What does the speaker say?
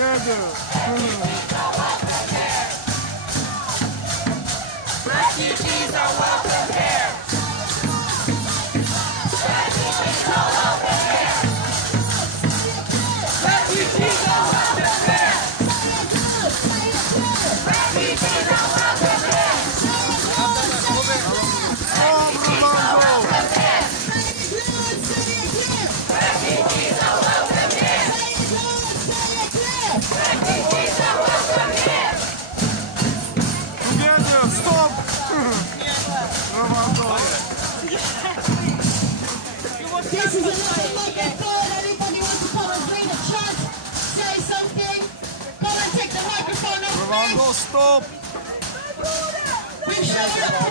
together. Refugees are welcome here. Refugees are welcome here. Refugees are welcome here. Refugees are welcome here. Come, Romano. Refugees are welcome here. Refugees are welcome here. Together, stop. Romano. This is another microphone. Anybody wants to come and bring a chant, say something, come and take the microphone off me. Romano, stop. We've shown up